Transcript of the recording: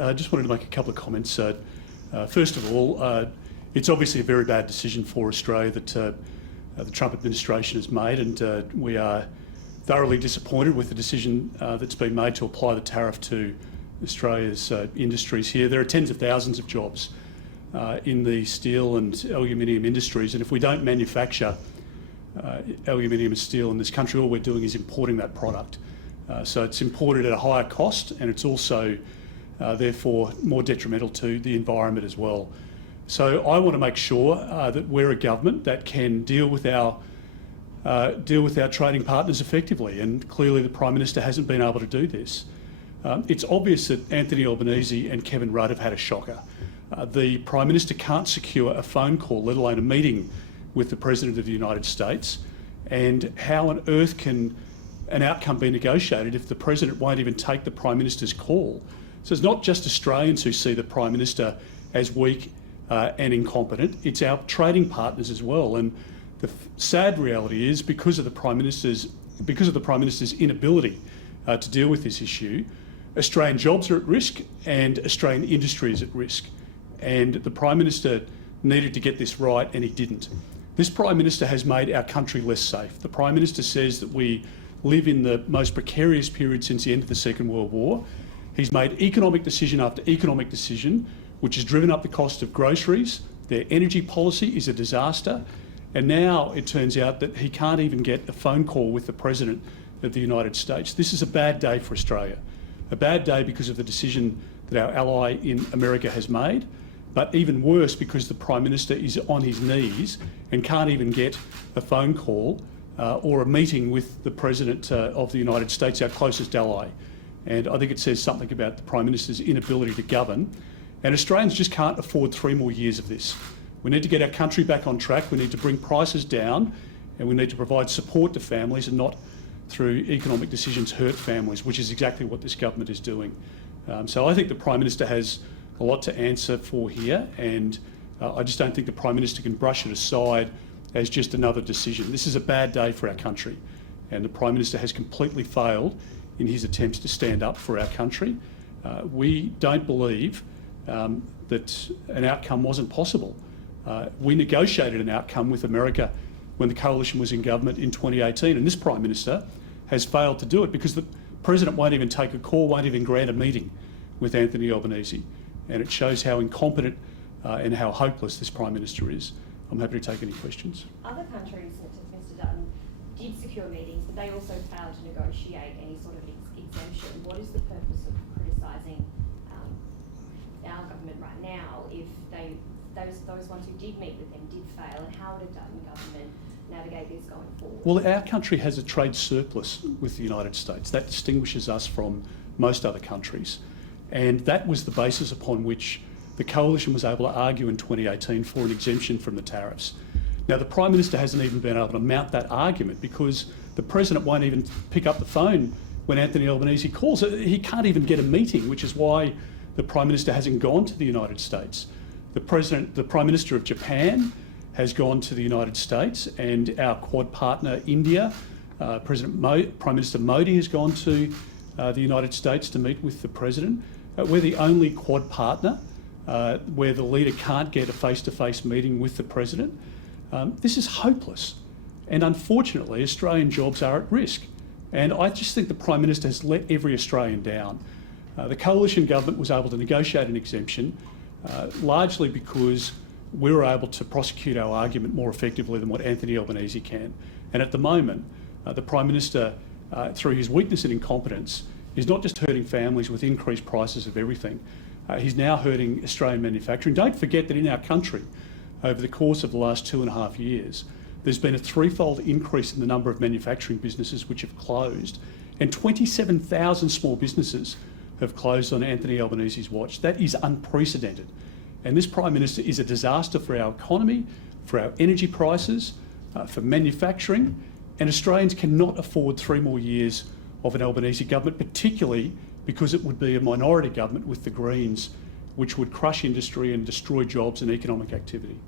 I just wanted to make a couple of comments. First of all, it's obviously a very bad decision for Australia that the Trump administration has made, and we are thoroughly disappointed with the decision that's been made to apply the tariff to Australia's industries here. There are tens of thousands of jobs in the steel and aluminium industries, and if we don't manufacture aluminium and steel in this country, all we're doing is importing that product. So it's imported at a higher cost, and it's also therefore more detrimental to the environment as well. So I want to make sure that we're a government that can deal with our trading partners effectively, and clearly the Prime Minister hasn't been able to do this. It's obvious that Anthony Albanese and Kevin Rudd have had a shocker. The Prime Minister can't secure a phone call, let alone a meeting with the President of the United States, and how on earth can an outcome be negotiated if the President won't even take the Prime Minister's call? So it's not just Australians who see the Prime Minister as weak and incompetent, it's our trading partners as well. And the sad reality is, because of the Prime Minister's inability to deal with this issue, Australian jobs are at risk and Australian industry is at risk. And the Prime Minister needed to get this right, and he didn't. This Prime Minister has made our country less safe. The Prime Minister says that we live in the most precarious period since the end of the Second World War. He's made economic decision after economic decision, which has driven up the cost of groceries. Their energy policy is a disaster. And now it turns out that he can't even get a phone call with the President of the United States. This is a bad day for Australia. A bad day because of the decision that our ally in America has made, but even worse because the Prime Minister is on his knees and can't even get a phone call or a meeting with the President of the United States, our closest ally. And I think it says something about the Prime Minister's inability to govern. And Australians just can't afford 3 more years of this. We need to get our country back on track. We need to bring prices down, and we need to provide support to families and not, through economic decisions, hurt families, which is exactly what this government is doing. So I think the Prime Minister has a lot to answer for here, and I just don't think the Prime Minister can brush it aside as just another decision. This is a bad day for our country, and the Prime Minister has completely failed in his attempts to stand up for our country. We don't believe that an outcome wasn't possible. We negotiated an outcome with America when the coalition was in government in 2018, and this Prime Minister has failed to do it because the President won't even take a call, won't even grant a meeting with Anthony Albanese. And it shows how incompetent and how hopeless this Prime Minister is. I'm happy to take any questions. Other countries, Mr Dutton, did secure meetings, but they also failed to negotiate any sort of exemption. What is the purpose of criticising our government right now if those ones who did meet with them did fail, and how did Dutton government navigate this going forward? Well, our country has a trade surplus with the United States. That distinguishes us from most other countries. And that was the basis upon which the coalition was able to argue in 2018 for an exemption from the tariffs. Now, the Prime Minister hasn't even been able to mount that argument because the President won't even pick up the phone when Anthony Albanese calls. He can't even get a meeting, which is why the Prime Minister hasn't gone to the United States. The Prime Minister of Japan has gone to the United States, and our Quad partner India, Prime Minister Modi has gone to the United States to meet with the President. We're the only Quad partner where the leader can't get a face-to-face meeting with the President. This is hopeless, and unfortunately Australian jobs are at risk. And I just think the Prime Minister has let every Australian down. The coalition government was able to negotiate an exemption largely because we were able to prosecute our argument more effectively than what Anthony Albanese can. And at the moment, the Prime Minister, through his weakness and incompetence, is not just hurting families with increased prices of everything, he's now hurting Australian manufacturing. Don't forget that in our country, over the course of the last 2.5 years, there's been a 3-fold increase in the number of manufacturing businesses which have closed, and 27,000 small businesses have closed on Anthony Albanese's watch. That is unprecedented. And this Prime Minister is a disaster for our economy, for our energy prices, for manufacturing, and Australians cannot afford 3 more years of an Albanese government, particularly because it would be a minority government with the Greens, which would crush industry and destroy jobs and economic activity.